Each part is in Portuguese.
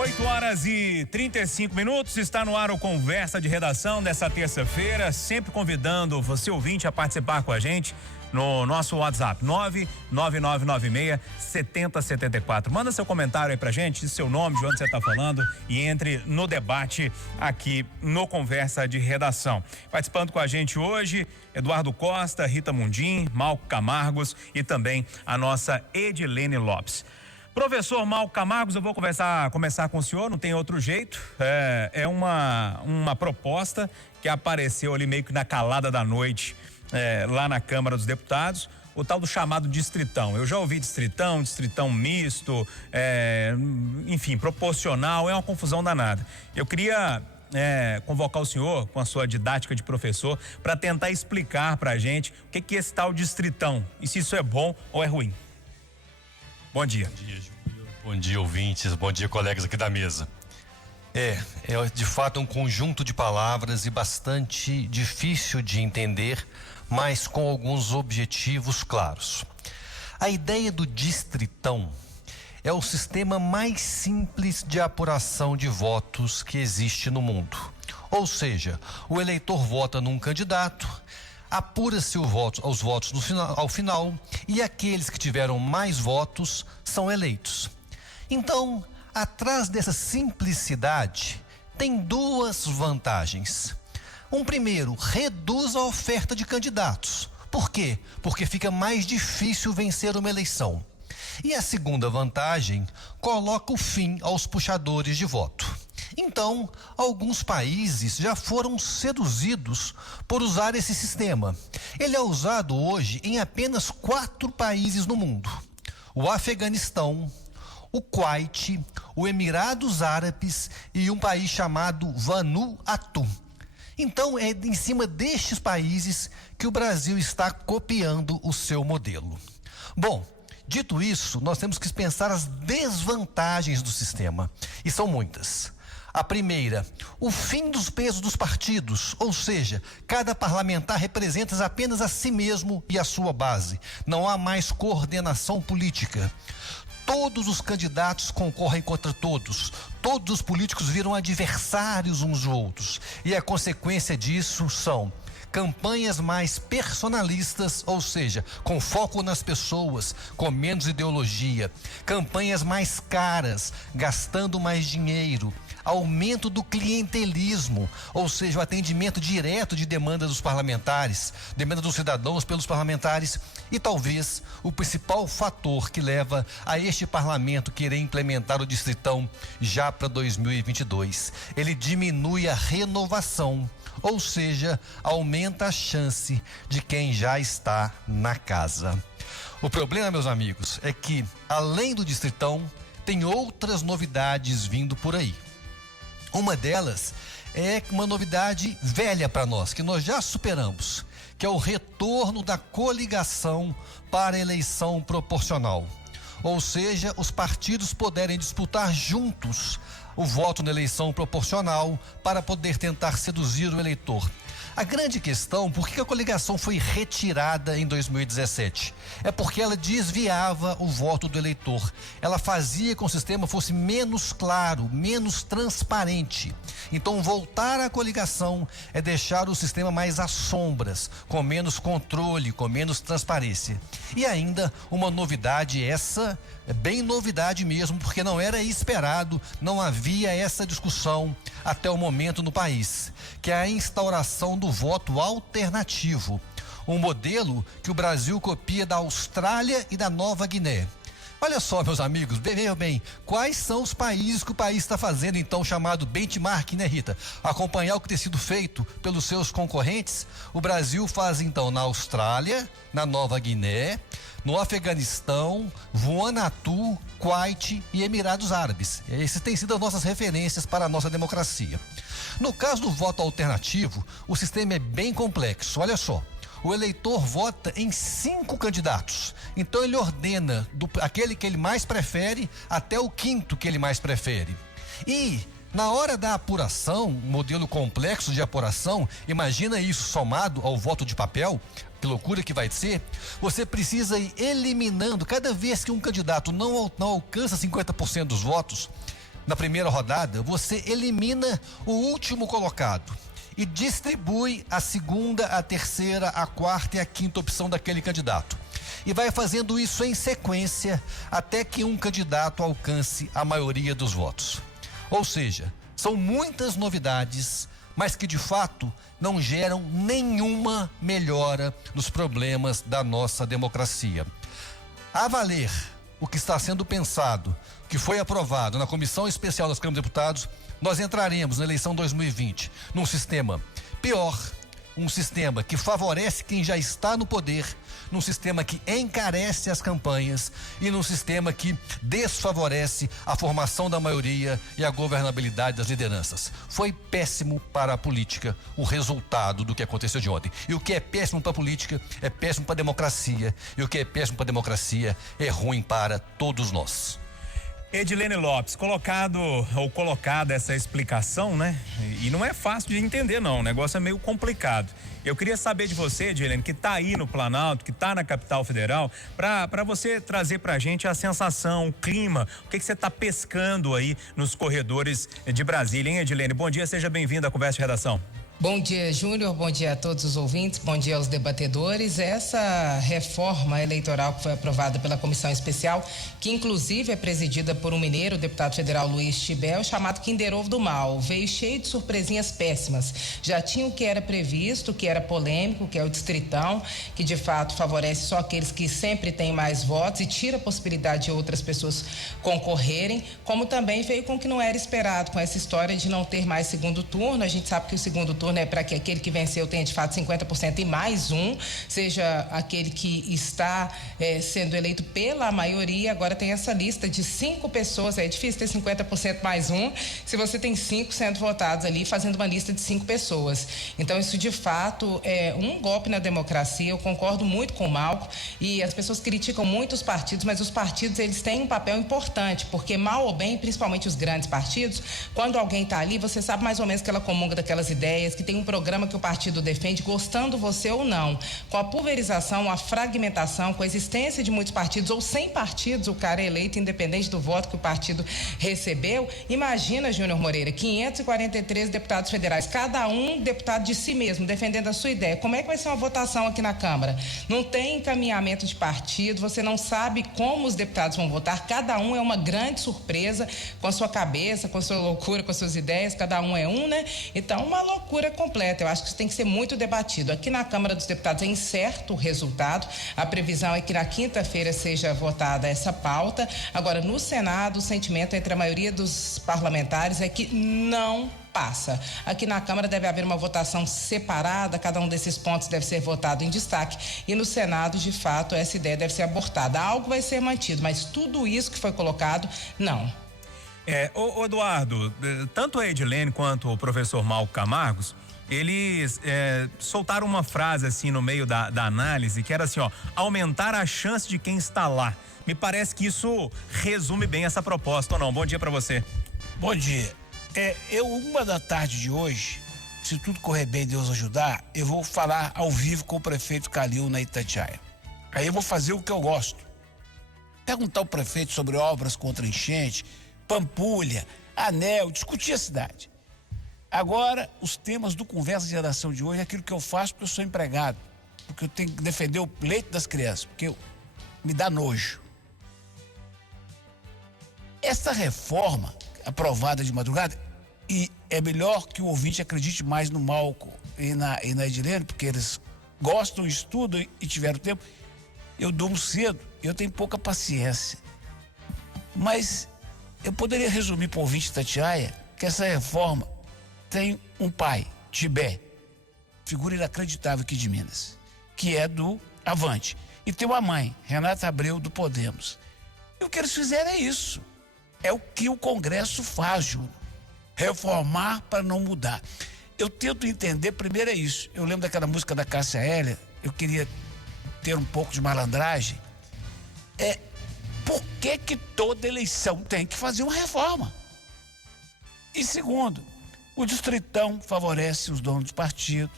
8h35, está no ar o Conversa de Redação dessa terça-feira, sempre convidando você ouvinte a participar com a gente no nosso WhatsApp 99996-7074. Manda seu comentário aí pra gente, diz seu nome, de onde você tá falando e entre no debate aqui no Conversa de Redação. Participando com a gente hoje, Eduardo Costa, Rita Mundim, Malco Camargos e também a nossa Edilene Lopes. Professor Malco Camargos, eu vou começar com o senhor, não tem outro jeito. É uma proposta que apareceu ali meio que na calada da noite, lá na Câmara dos Deputados, o tal do chamado distritão. Eu já ouvi distritão misto, enfim, proporcional, é uma confusão danada. Eu queria convocar o senhor, com a sua didática de professor, para tentar explicar pra gente o que é esse tal distritão e se isso é bom ou é ruim. Bom dia. Bom dia, ouvintes. Bom dia, colegas aqui da mesa. É de fato um conjunto de palavras e bastante difícil de entender, mas com alguns objetivos claros. A ideia do distritão é o sistema mais simples de apuração de votos que existe no mundo. Ou seja, o eleitor vota num candidato, apura-se os votos ao final e aqueles que tiveram mais votos são eleitos. Então, atrás dessa simplicidade, tem duas vantagens. Primeiro, reduz a oferta de candidatos. Por quê? Porque fica mais difícil vencer uma eleição. E a segunda vantagem, coloca o fim aos puxadores de voto. Então, alguns países já foram seduzidos por usar esse sistema. Ele é usado hoje em apenas 4 países no mundo: o Afeganistão, o Kuwait, o Emirados Árabes e um país chamado Vanuatu. Então, é em cima destes países que o Brasil está copiando o seu modelo. Bom, dito isso, nós temos que pensar as desvantagens do sistema, e são muitas. A primeira, o fim dos pesos dos partidos, ou seja, cada parlamentar representa apenas a si mesmo e a sua base. Não há mais coordenação política. Todos os candidatos concorrem contra todos. Todos os políticos viram adversários uns dos outros. E a consequência disso são campanhas mais personalistas, ou seja, com foco nas pessoas, com menos ideologia. Campanhas mais caras, gastando mais dinheiro. Aumento do clientelismo, ou seja, o atendimento direto de demanda dos parlamentares, demanda dos cidadãos pelos parlamentares, e talvez o principal fator que leva a este parlamento querer implementar o distritão já para 2022. Ele diminui a renovação, ou seja, aumenta a chance de quem já está na casa. O problema, meus amigos, é que além do distritão, tem outras novidades vindo por aí. Uma delas é uma novidade velha para nós, que nós já superamos, que é o retorno da coligação para a eleição proporcional. Ou seja, os partidos poderem disputar juntos o voto na eleição proporcional para poder tentar seduzir o eleitor. A grande questão, por que a coligação foi retirada em 2017? É porque ela desviava o voto do eleitor. Ela fazia com que o sistema fosse menos claro, menos transparente. Então, voltar à coligação é deixar o sistema mais às sombras, com menos controle, com menos transparência. E ainda uma novidade, essa é bem novidade mesmo, porque não era esperado, não havia essa discussão até o momento no país, que é a instauração do voto alternativo, um modelo que o Brasil copia da Austrália e da Nova Guiné. Olha só, meus amigos, vejam bem, quais são os países que o país está fazendo, então, chamado benchmark, né, Rita? Acompanhar o que tem sido feito pelos seus concorrentes. O Brasil faz, então, na Austrália, na Nova Guiné, no Afeganistão, Vanuatu, Kuwait e Emirados Árabes. Essas têm sido as nossas referências para a nossa democracia. No caso do voto alternativo, o sistema é bem complexo. Olha só, o eleitor vota em 5 candidatos. Então ele ordena aquele que ele mais prefere até o quinto que ele mais prefere. E na hora da apuração, modelo complexo de apuração, imagina isso somado ao voto de papel, que loucura que vai ser, você precisa ir eliminando, cada vez que um candidato não alcança 50% dos votos, na primeira rodada, você elimina o último colocado e distribui a segunda, a terceira, a quarta e a quinta opção daquele candidato. E vai fazendo isso em sequência até que um candidato alcance a maioria dos votos. Ou seja, são muitas novidades, mas que de fato não geram nenhuma melhora nos problemas da nossa democracia. A valer o que está sendo pensado, que foi aprovado na Comissão Especial das Câmaras de Deputados, nós entraremos na eleição 2020 num sistema pior, um sistema que favorece quem já está no poder, num sistema que encarece as campanhas e num sistema que desfavorece a formação da maioria e a governabilidade das lideranças. Foi péssimo para a política o resultado do que aconteceu de ontem. E o que é péssimo para a política é péssimo para a democracia. E o que é péssimo para a democracia é ruim para todos nós. Edilene Lopes, colocada essa explicação, né? E não é fácil de entender, não. O negócio é meio complicado. Eu queria saber de você, Edilene, que está aí no Planalto, que está na capital federal, para você trazer para a gente a sensação, o clima, o que você está pescando aí nos corredores de Brasília, hein, Edilene? Bom dia, seja bem-vinda à Conversa de Redação. Bom dia, Júnior, bom dia a todos os ouvintes, bom dia aos debatedores. Essa reforma eleitoral que foi aprovada pela Comissão Especial, que inclusive é presidida por um mineiro, o deputado federal Luiz Tibel, chamado Kinder Ovo do Mal, veio cheio de surpresinhas péssimas. Já tinha o que era previsto, que era polêmico, que é o distritão, que de fato favorece só aqueles que sempre têm mais votos e tira a possibilidade de outras pessoas concorrerem, como também veio com o que não era esperado, com essa história de não ter mais segundo turno. A gente sabe que o segundo turno é para que aquele que venceu tenha de fato 50% e mais um, seja aquele que está sendo eleito pela maioria. Agora tem essa lista de 5 pessoas, é difícil ter 50% mais um, se você tem 5 sendo votados ali, fazendo uma lista de 5 pessoas. Então isso de fato é um golpe na democracia. Eu concordo muito com o Malco, e as pessoas criticam muito os partidos, mas os partidos eles têm um papel importante, porque mal ou bem, principalmente os grandes partidos, quando alguém está ali, você sabe mais ou menos que ela comunga daquelas ideias, que tem um programa que o partido defende, gostando você ou não. Com a pulverização, a fragmentação, com a existência de muitos partidos ou sem partidos, o cara é eleito independente do voto que o partido recebeu. Imagina, Júnior Moreira, 543 deputados federais, cada um deputado de si mesmo, defendendo a sua ideia. Como é que vai ser uma votação aqui na Câmara? Não tem encaminhamento de partido, você não sabe como os deputados vão votar, cada um é uma grande surpresa, com a sua cabeça, com a sua loucura, com as suas ideias, cada um é um, né? Então, uma loucura completa. Eu acho que isso tem que ser muito debatido. Aqui na Câmara dos Deputados é incerto o resultado. A previsão é que na quinta-feira seja votada essa pauta. Agora, no Senado, o sentimento entre a maioria dos parlamentares é que não passa. Aqui na Câmara deve haver uma votação separada, cada um desses pontos deve ser votado em destaque, e no Senado, de fato, essa ideia deve ser abortada. Algo vai ser mantido, mas tudo isso que foi colocado, não. Ô Eduardo, tanto a Edilene quanto o professor Malco Camargos, eles soltaram uma frase assim no meio da análise, que era assim, ó, aumentar a chance de quem está lá. Me parece que isso resume bem essa proposta, ou não? Bom dia para você. Bom dia. Uma da tarde de hoje, se tudo correr bem, Deus ajudar, eu vou falar ao vivo com o prefeito Calil na Itatiaia. Aí eu vou fazer o que eu gosto. Perguntar ao prefeito sobre obras contra enchente, Pampulha, Anel, discutir a cidade. Agora, os temas do Conversa de Redação de hoje é aquilo que eu faço porque eu sou empregado, porque eu tenho que defender o leito das crianças, porque me dá nojo. Essa reforma aprovada de madrugada, e é melhor que o ouvinte acredite mais no Malco e na Edilene, porque eles gostam, estudam e tiveram tempo. Eu durmo cedo, eu tenho pouca paciência. Mas eu poderia resumir para o ouvinte de Itatiaia que essa reforma tem um pai, Tibé, figura inacreditável aqui de Minas, que é do Avante. E tem uma mãe, Renata Abreu, do Podemos. E o que eles fizeram é isso. É o que o Congresso faz, Júnior. Reformar para não mudar. Eu tento entender, primeiro é isso. Eu lembro daquela música da Cássia Eller, eu queria ter um pouco de malandragem. Por que toda eleição tem que fazer uma reforma? E segundo, o distritão favorece os donos do partido.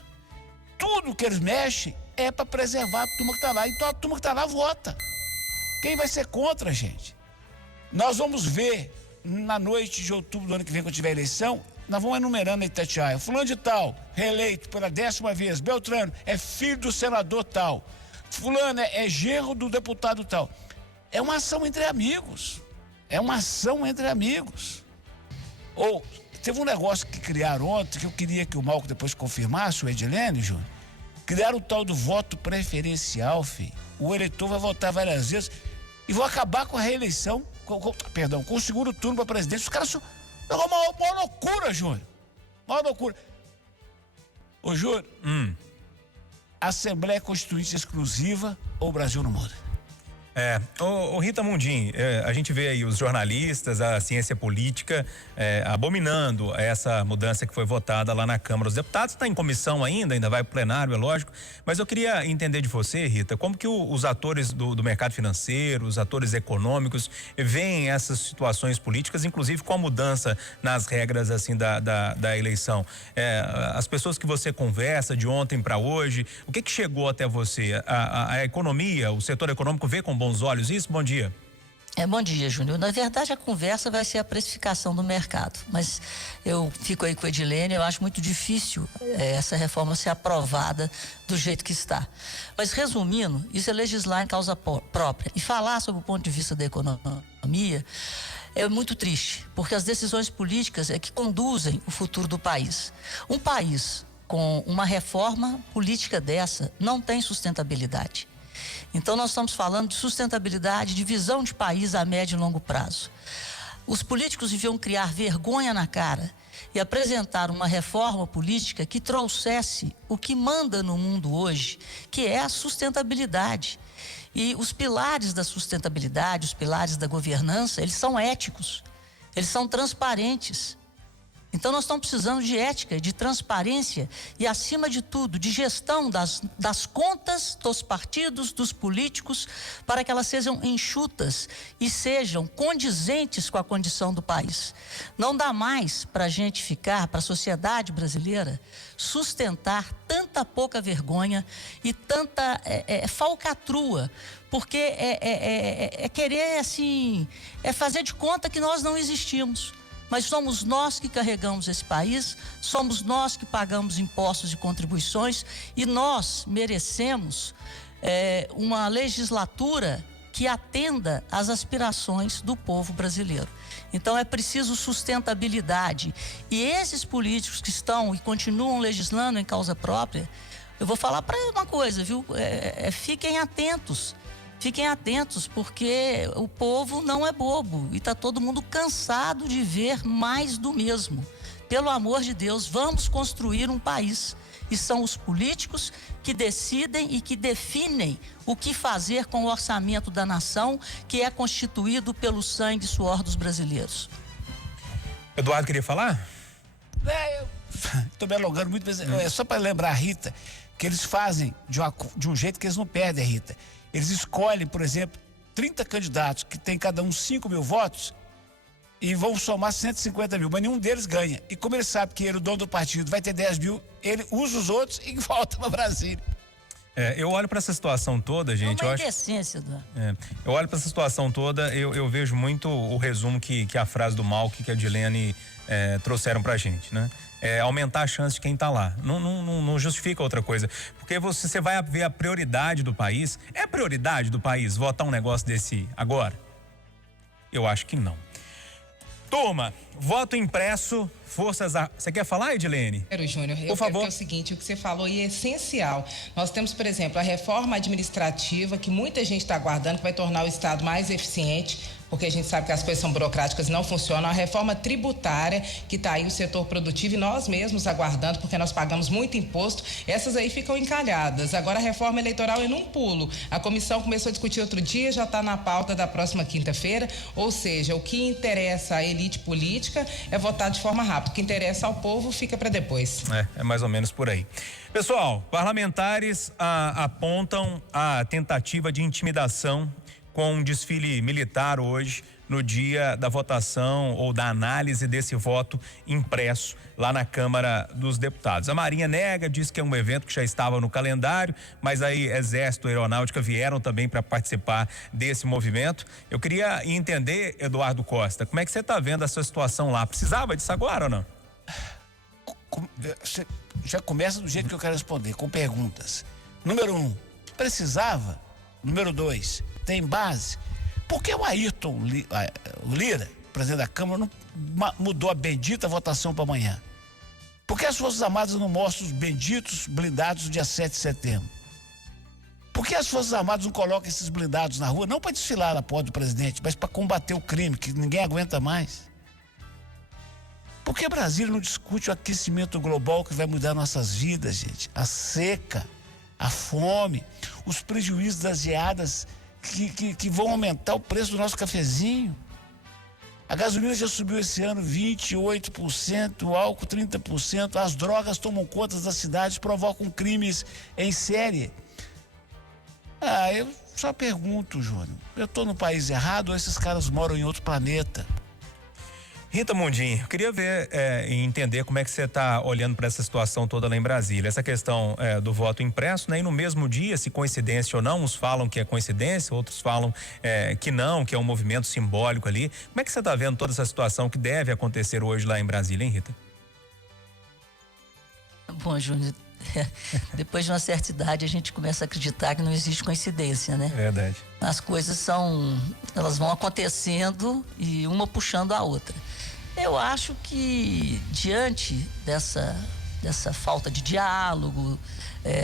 Tudo que eles mexem é para preservar a turma que está lá. Então a turma que está lá vota. Quem vai ser contra, gente? Nós vamos ver na noite de outubro do ano que vem, quando tiver eleição, nós vamos enumerando em Itatiaia. Fulano de tal, reeleito pela 10ª vez. Beltrano é filho do senador tal. Fulano é genro do deputado tal. É uma ação entre amigos. É uma ação entre amigos. Ou, teve um negócio que criaram ontem, que eu queria que o Malco depois confirmasse, o Edilene, Júnior. Criaram o tal do voto preferencial, filho. O eleitor vai votar várias vezes e vão acabar com a reeleição, com o segundo turno para presidente. Os caras são uma loucura, Júnior. Uma loucura. Ô, Júnior, Assembleia Constituinte exclusiva ou o Brasil não muda? Ô Rita Mundim, a gente vê aí os jornalistas, a ciência política abominando essa mudança que foi votada lá na Câmara dos Deputados. Está em comissão ainda vai para o plenário, é lógico, mas eu queria entender de você, Rita, como que os atores do mercado financeiro, os atores econômicos veem essas situações políticas, inclusive com a mudança nas regras assim da eleição. As pessoas que você conversa de ontem para hoje, o que chegou até você? A economia, o setor econômico vê com bons olhos isso? Bom dia. Bom dia, Júnior. Na verdade, a conversa vai ser a precificação do mercado, mas eu fico aí com a Edilene, eu acho muito difícil essa reforma ser aprovada do jeito que está. Mas, resumindo, isso é legislar em causa própria. E falar sobre o ponto de vista da economia é muito triste, porque as decisões políticas é que conduzem o futuro do país. Um país com uma reforma política dessa não tem sustentabilidade. Então, nós estamos falando de sustentabilidade, de visão de país a médio e longo prazo. Os políticos deviam criar vergonha na cara e apresentar uma reforma política que trouxesse o que manda no mundo hoje, que é a sustentabilidade. E os pilares da sustentabilidade, os pilares da governança, eles são éticos, eles são transparentes. Então, nós estamos precisando de ética, de transparência e, acima de tudo, de gestão das contas dos partidos, dos políticos, para que elas sejam enxutas e sejam condizentes com a condição do país. Não dá mais para a gente ficar, para a sociedade brasileira, sustentar tanta pouca vergonha e tanta falcatrua, porque querer, assim, fazer de conta que nós não existimos. Mas somos nós que carregamos esse país, somos nós que pagamos impostos e contribuições e nós merecemos uma legislatura que atenda às aspirações do povo brasileiro. Então é preciso sustentabilidade. E esses políticos que estão e continuam legislando em causa própria, eu vou falar para uma coisa, viu? Fiquem atentos. Fiquem atentos, porque o povo não é bobo e está todo mundo cansado de ver mais do mesmo. Pelo amor de Deus, vamos construir um país. E são os políticos que decidem e que definem o que fazer com o orçamento da nação, que é constituído pelo sangue e suor dos brasileiros. Eduardo, queria falar? Estou me alongando muito, mas é só para lembrar a Rita, que eles fazem de um jeito que eles não perdem, Rita. Eles escolhem, por exemplo, 30 candidatos que tem cada um 5 mil votos e vão somar 150 mil, mas nenhum deles ganha. E como ele sabe que ele, o dono do partido, vai ter 10 mil, ele usa os outros e volta para Brasília. Eu olho para essa situação toda, gente. É uma indecência, Eduardo. Eu olho para essa situação toda, eu vejo muito o resumo que a frase do Malco que a Edilene trouxeram pra gente, né? Aumentar a chance de quem tá lá. Não justifica outra coisa. Porque você vai ver a prioridade do país. É prioridade do país votar um negócio desse agora? Eu acho que não. Turma, voto impresso, forças... Você quer falar, Edilene? Quero, Júnior. Por favor. É o seguinte, o que você falou aí é essencial. Nós temos, por exemplo, a reforma administrativa, que muita gente está aguardando, que vai tornar o Estado mais eficiente, porque a gente sabe que as coisas são burocráticas e não funcionam. A reforma tributária, que está aí o setor produtivo e nós mesmos aguardando, porque nós pagamos muito imposto, essas aí ficam encalhadas. Agora, a reforma eleitoral é num pulo. A comissão começou a discutir outro dia, já está na pauta da próxima quinta-feira, ou seja, o que interessa à elite política é votar de forma rápida. O que interessa ao povo fica para depois. É mais ou menos por aí. Pessoal, parlamentares apontam a tentativa de intimidação com um desfile militar hoje no dia da votação ou da análise desse voto impresso lá na Câmara dos Deputados. A Marinha nega, diz que é um evento que já estava no calendário, mas aí Exército e Aeronáutica vieram também para participar desse movimento. Eu queria entender, Eduardo Costa, como é que você está vendo essa situação lá? Precisava disso agora ou não? Você já começa do jeito que eu quero responder, com perguntas. Número 1, precisava? Número 2, tem base? Por que o Ayrton Lira, presidente da Câmara, não mudou a bendita votação para amanhã? Por que as Forças Armadas não mostram os benditos blindados do dia 7 de setembro? Por que as Forças Armadas não colocam esses blindados na rua, não para desfilar na porta do presidente, mas para combater o crime, que ninguém aguenta mais? Por que Brasília não discute o aquecimento global que vai mudar nossas vidas, gente? A seca, a fome, os prejuízos das geadas que vão aumentar o preço do nosso cafezinho. A gasolina já subiu esse ano 28%, o álcool 30%, as drogas tomam conta das cidades, provocam crimes em série. Eu só pergunto, Júnior, eu estou no país errado ou esses caras moram em outro planeta? Rita Mundim, eu queria ver e entender como é que você está olhando para essa situação toda lá em Brasília. Essa questão do voto impresso, né? E no mesmo dia, se coincidência ou não, uns falam que é coincidência, outros falam que não, que é um movimento simbólico ali. Como é que você está vendo toda essa situação que deve acontecer hoje lá em Brasília, hein, Rita? Bom, Júnior, depois de uma certa idade a gente começa a acreditar que não existe coincidência, né? Verdade. As coisas elas vão acontecendo e uma puxando a outra. Eu acho que diante dessa falta de diálogo,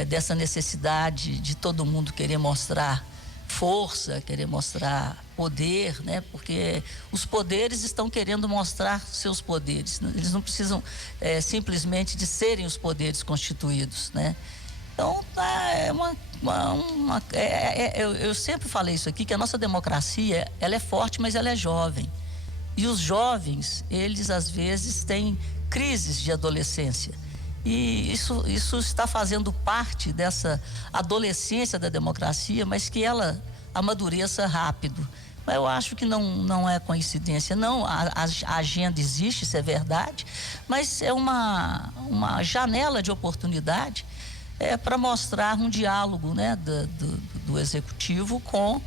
dessa necessidade de todo mundo querer mostrar força, querer mostrar poder, né? Porque os poderes estão querendo mostrar seus poderes. Eles não precisam simplesmente de serem os poderes constituídos, né? Então, eu sempre falei isso aqui, que a nossa democracia, ela é forte, mas ela é jovem. E os jovens, eles às vezes têm crises de adolescência. E isso está fazendo parte dessa adolescência da democracia, mas que ela amadureça rápido. Mas eu acho que não é coincidência, não. A agenda existe, isso é verdade, mas é uma janela de oportunidade para mostrar um diálogo, né, do executivo com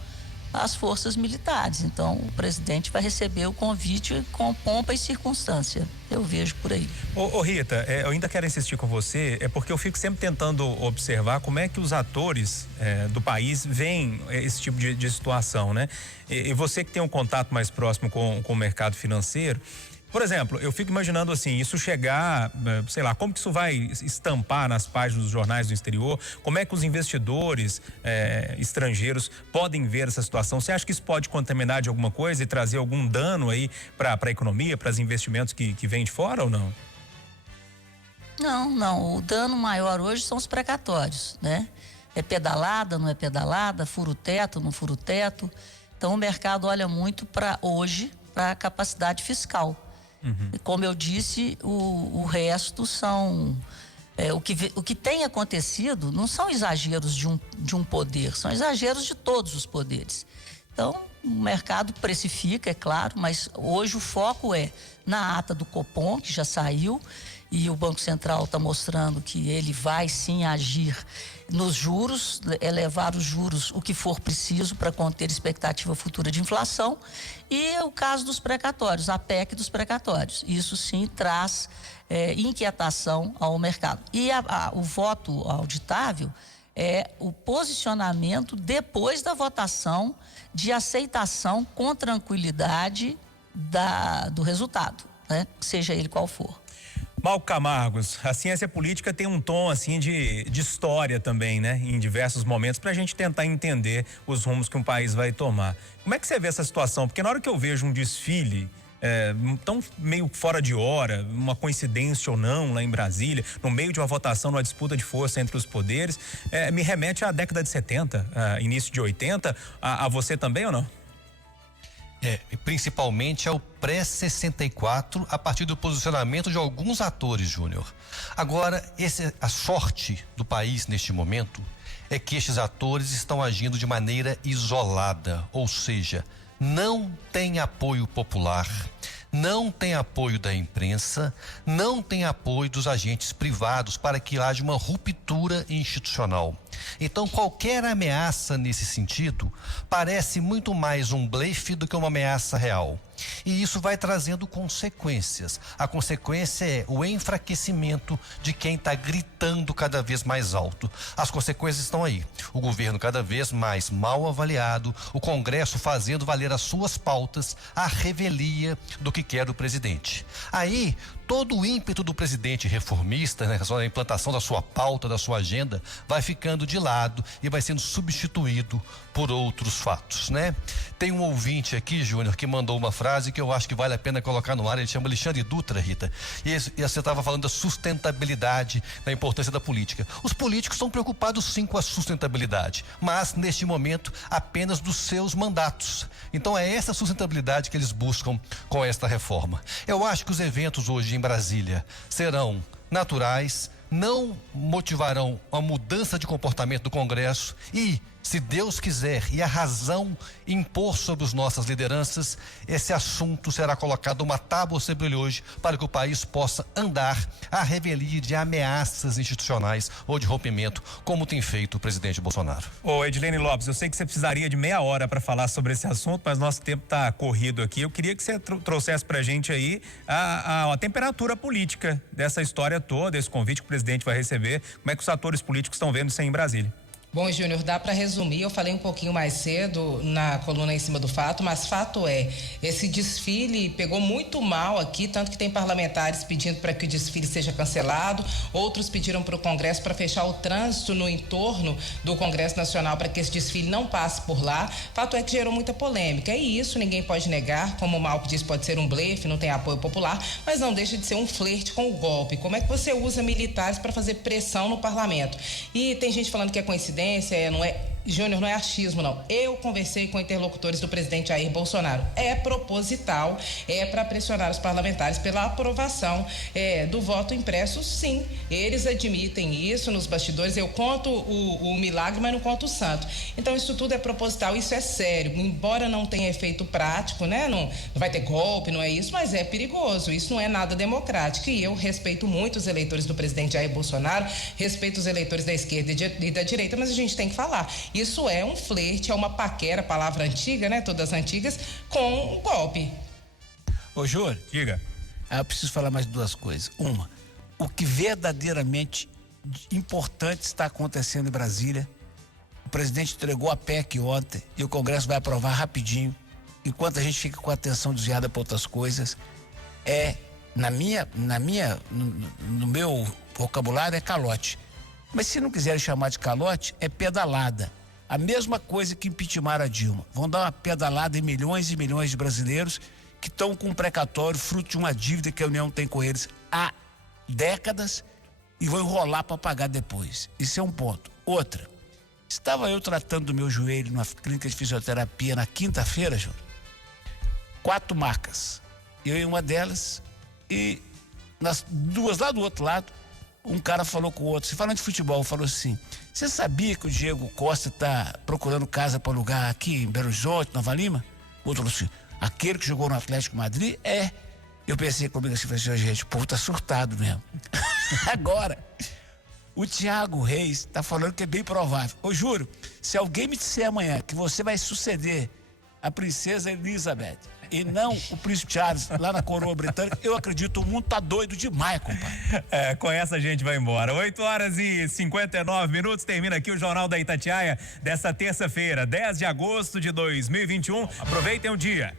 as forças militares. Então, o presidente vai receber o convite com pompa e circunstância. Eu vejo por aí. Ô Rita, eu ainda quero insistir com você, porque eu fico sempre tentando observar como é que os atores do país veem esse tipo de situação, né? E você que tem um contato mais próximo com o mercado financeiro, por exemplo, eu fico imaginando assim, isso chegar, sei lá, como que isso vai estampar nas páginas dos jornais do exterior? Como é que os investidores estrangeiros podem ver essa situação? Você acha que isso pode contaminar de alguma coisa e trazer algum dano aí para a economia, para os investimentos que vêm de fora ou não? Não. O dano maior hoje são os precatórios, né? É pedalada, não é pedalada, fura o teto, não fura o teto. Então o mercado olha muito para hoje, para a capacidade fiscal. Uhum. Como eu disse, o resto são... o que tem acontecido não são exageros de um poder, são exageros de todos os poderes. Então, o mercado precifica, é claro, mas hoje o foco é na ata do Copom, que já saiu, e o Banco Central está mostrando que ele vai sim agir nos juros, elevar os juros o que for preciso para conter expectativa futura de inflação, e o caso dos precatórios, a PEC dos precatórios. Isso sim traz inquietação ao mercado. E o voto auditável é o posicionamento depois da votação de aceitação com tranquilidade do resultado, né? Seja ele qual for. Malco Camargos, a ciência política tem um tom assim de história também, né? Em diversos momentos, para a gente tentar entender os rumos que um país vai tomar. Como é que você vê essa situação? Porque na hora que eu vejo um desfile tão meio fora de hora, uma coincidência ou não lá em Brasília, no meio de uma votação, numa disputa de força entre os poderes, me remete à década de 70, início de 80, a você também ou não? Principalmente ao pré-64, a partir do posicionamento de alguns atores, Júnior. Agora, a sorte do país neste momento é que estes atores estão agindo de maneira isolada, ou seja, não tem apoio popular, não tem apoio da imprensa, não tem apoio dos agentes privados para que haja uma ruptura institucional. Então, qualquer ameaça nesse sentido parece muito mais um blefe do que uma ameaça real. E isso vai trazendo consequências. A consequência é o enfraquecimento de quem está gritando cada vez mais alto. As consequências estão aí. O governo cada vez mais mal avaliado, o Congresso fazendo valer as suas pautas, a revelia do que quer o presidente. Aí, todo o ímpeto do presidente reformista, né, a implantação da sua pauta, da sua agenda, vai ficando de lado e vai sendo substituído por outros fatos, né? Tem um ouvinte aqui, Júnior, que mandou uma frase que eu acho que vale a pena colocar no ar. Ele chama Alexandre Dutra, Rita. E você estava falando da sustentabilidade, da importância da política. Os políticos estão preocupados sim com a sustentabilidade, mas neste momento apenas dos seus mandatos. Então é essa sustentabilidade que eles buscam com esta reforma. Eu acho que os eventos hoje em Brasília serão naturais, não motivarão a mudança de comportamento do Congresso e, se Deus quiser e a razão impor sobre as nossas lideranças, esse assunto será colocado uma tábua sobre ele hoje para que o país possa andar à revelia de ameaças institucionais ou de rompimento, como tem feito o presidente Bolsonaro. Ô, Edilene Lopes, eu sei que você precisaria de meia hora para falar sobre esse assunto, mas nosso tempo está corrido aqui. Eu queria que você trouxesse para a gente aí a temperatura política dessa história toda, esse convite que o presidente vai receber. Como é que os atores políticos estão vendo isso aí em Brasília? Bom, Júnior, dá para resumir, eu falei um pouquinho mais cedo na coluna Em Cima do Fato, mas fato é, esse desfile pegou muito mal aqui, tanto que tem parlamentares pedindo para que o desfile seja cancelado, outros pediram para o Congresso para fechar o trânsito no entorno do Congresso Nacional para que esse desfile não passe por lá. Fato é que gerou muita polêmica, e isso ninguém pode negar, como o Malco disse, pode ser um blefe, não tem apoio popular, mas não deixa de ser um flerte com o golpe. Como é que você usa militares para fazer pressão no parlamento? E tem gente falando que é coincidência, não é, Júnior, não é achismo, não. Eu conversei com interlocutores do presidente Jair Bolsonaro. É proposital, é para pressionar os parlamentares pela aprovação do voto impresso, sim. Eles admitem isso nos bastidores. Eu conto o milagre, mas não conto o santo. Então, isso tudo é proposital, isso é sério. Embora não tenha efeito prático, né? Não vai ter golpe, não é isso, mas é perigoso. Isso não é nada democrático. E eu respeito muito os eleitores do presidente Jair Bolsonaro, respeito os eleitores da esquerda e da direita, mas a gente tem que falar. Isso é um flerte, é uma paquera, palavra antiga, né? Todas antigas, com um golpe. Ô, Júlio. Diga. Eu preciso falar mais duas coisas. Uma, o que verdadeiramente importante está acontecendo em Brasília. O presidente entregou a PEC ontem e o Congresso vai aprovar rapidinho. Enquanto a gente fica com a atenção desviada para outras coisas, no meu vocabulário, é calote. Mas se não quiserem chamar de calote, é pedalada. A mesma coisa que impeachment a Dilma. Vão dar uma pedalada em milhões e milhões de brasileiros que estão com um precatório fruto de uma dívida que a União tem com eles há décadas e vão enrolar para pagar depois. Isso é um ponto. Outra, estava eu tratando do meu joelho numa clínica de fisioterapia na quinta-feira, Júlio. 4 macas. Eu em uma delas e nas duas lá do outro lado, um cara falou com o outro, falando de futebol, falou assim: você sabia que o Diego Costa está procurando casa para alugar aqui em Belo Horizonte, Nova Lima? O outro falou assim: aquele que jogou no Atlético Madrid? É. Eu pensei comigo assim, falei assim: gente, o povo tá surtado mesmo. Agora, o Thiago Reis está falando que é bem provável. Eu juro, se alguém me disser amanhã que você vai suceder a princesa Elizabeth e não o príncipe Charles lá na coroa britânica, eu acredito, o mundo tá doido demais, compadre. Com essa a gente vai embora. 8h59, termina aqui o Jornal da Itatiaia dessa terça-feira, 10 de agosto de 2021. Aproveitem o dia.